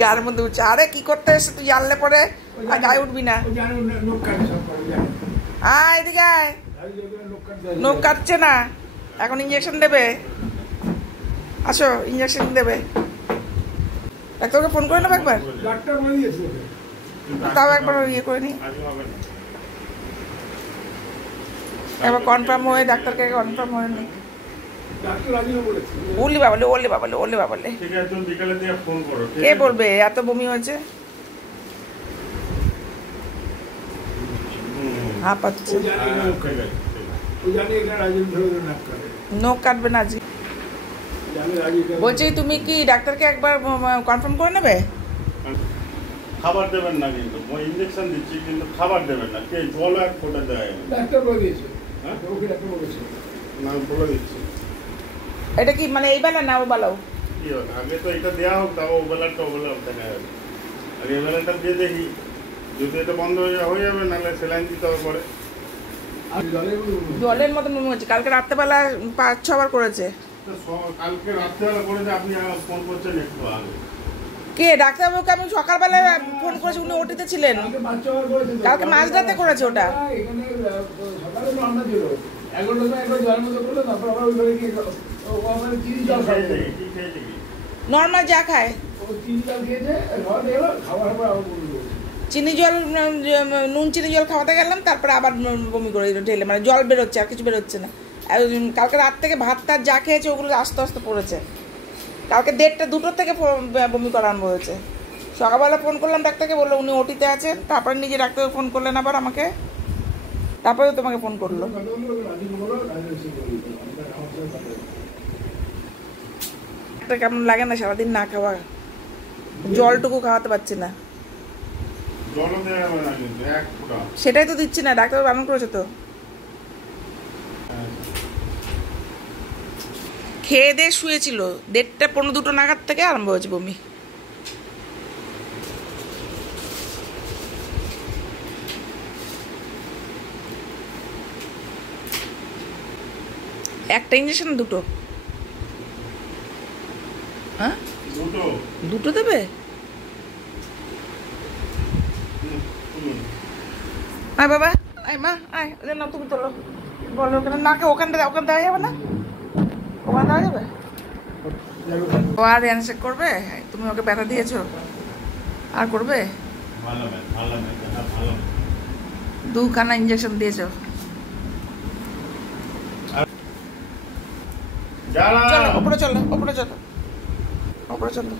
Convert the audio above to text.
গায়ের মধ্যে উঠছে। আরে কি করতে এসে তুই জানলে পরে আর গায়ে উঠবি না। আয় এদিকে আয়, নখ কাটছে না, এখন ইঞ্জেকশন দেবে। আসো ইঞ্জেকশন দেবে। ডাক্তারকে ফোন করে নেবো একবার, তাও একবার ইয়ে করে নি, একবার কনফার্ম হয়ে ডাক্তারকে কনফার্ম হয়ে নি। ওলি বাবালে, ওলে বাবালে, ওলে বাবালে, কে বলবে এত বমি হয়েছে? হাঁপাচ্ছে, নখ কাটবে না আজকে। বলছি তুমি কি ডাক্তারকে একবার কনফার্ম করে নেবে? খাবার দেবেন না, কিন্তু ইনজেকশন দিচ্ছি কিন্তু খাবার দেবেন না। কে জল এক ফোঁটা দেয়? ডাক্তার বলে দিয়েছে। হ্যাঁ ওকে ডাক্তার বলেছে, না বলে দিচ্ছি। এটা কি মানে এই বেলা না ও বেলাও? কি হবে, আগে তো এটা দেওয়া হোক, তাও ও বেলাটা ও বেলা দেখা যাবে। আর এই বেলাটা দিয়ে দেখি, যদি এটা বন্ধ হয়ে যাবে, নাহলে স্যালাইন দিতে হবে পরে। জলের মতো মনে হচ্ছে। কালকে রাত্রেবেলা 5-6 বার করেছে। কালকে রাত্রেবেলা করেছে, আপনি ফোন করছেন একটু আগে। কে ডাক্তারবাবুকে আমি সকালবেলা ফোন করেছি, উনি ওটিতে ছিলেন। কালকে মাঝরাতে করেছে ওটা। নর্মাল যা খায়, চিনি জল, নুন চিনি জল খাওয়াতে গেলাম, তারপরে আবার বমি করে ঢেলে, মানে জল বেরোচ্ছে, আর কিছু বেরোচ্ছে না। কালকে রাত থেকে ভাত টাত যা খেয়েছে ওগুলো আস্তে আস্তে পড়েছে। কালকে 1:30-2টোর থেকে বমি করা আরম্ভ হয়েছে। সকালবেলা ফোন করলাম ডাক্তারকে, বললো উনি ওটিতে আছেন। তারপরে নিজে ডাক্তারকে ফোন করলেন আবার আমাকে, তারপরে তোমাকে ফোন করলো। কেমন লাগে না সারাদিন না খাওয়া, জলটুকু খাওয়াতে পারছি না। সেটাই তো দিচ্ছি না, ডাক্তার বারণ করেছে তো। খেয়ে দিয়ে শুয়েছিল, 1:30-2টো নাগাদ থেকে আরম্ভ হয়েছে বমি। একটা ইঞ্জেকশন দুটো? হ্যাঁ দুটো দেবে? আয় বাবা, আয় মা, আয়। না তুমি তোলো, বলো ওখানে নাকে, ওখান দেওয়া যাবে না? ওখানে দেওয়া যাবে? ও আর হ্যান্ডশেক করবে? তুমি ওকে ব্যথা দিয়েছো, আর করবে? 2খানা ইঞ্জেকশন দিয়েছো। চলো ওপরে চলো, ওপরে চলো, ওপরে চলো।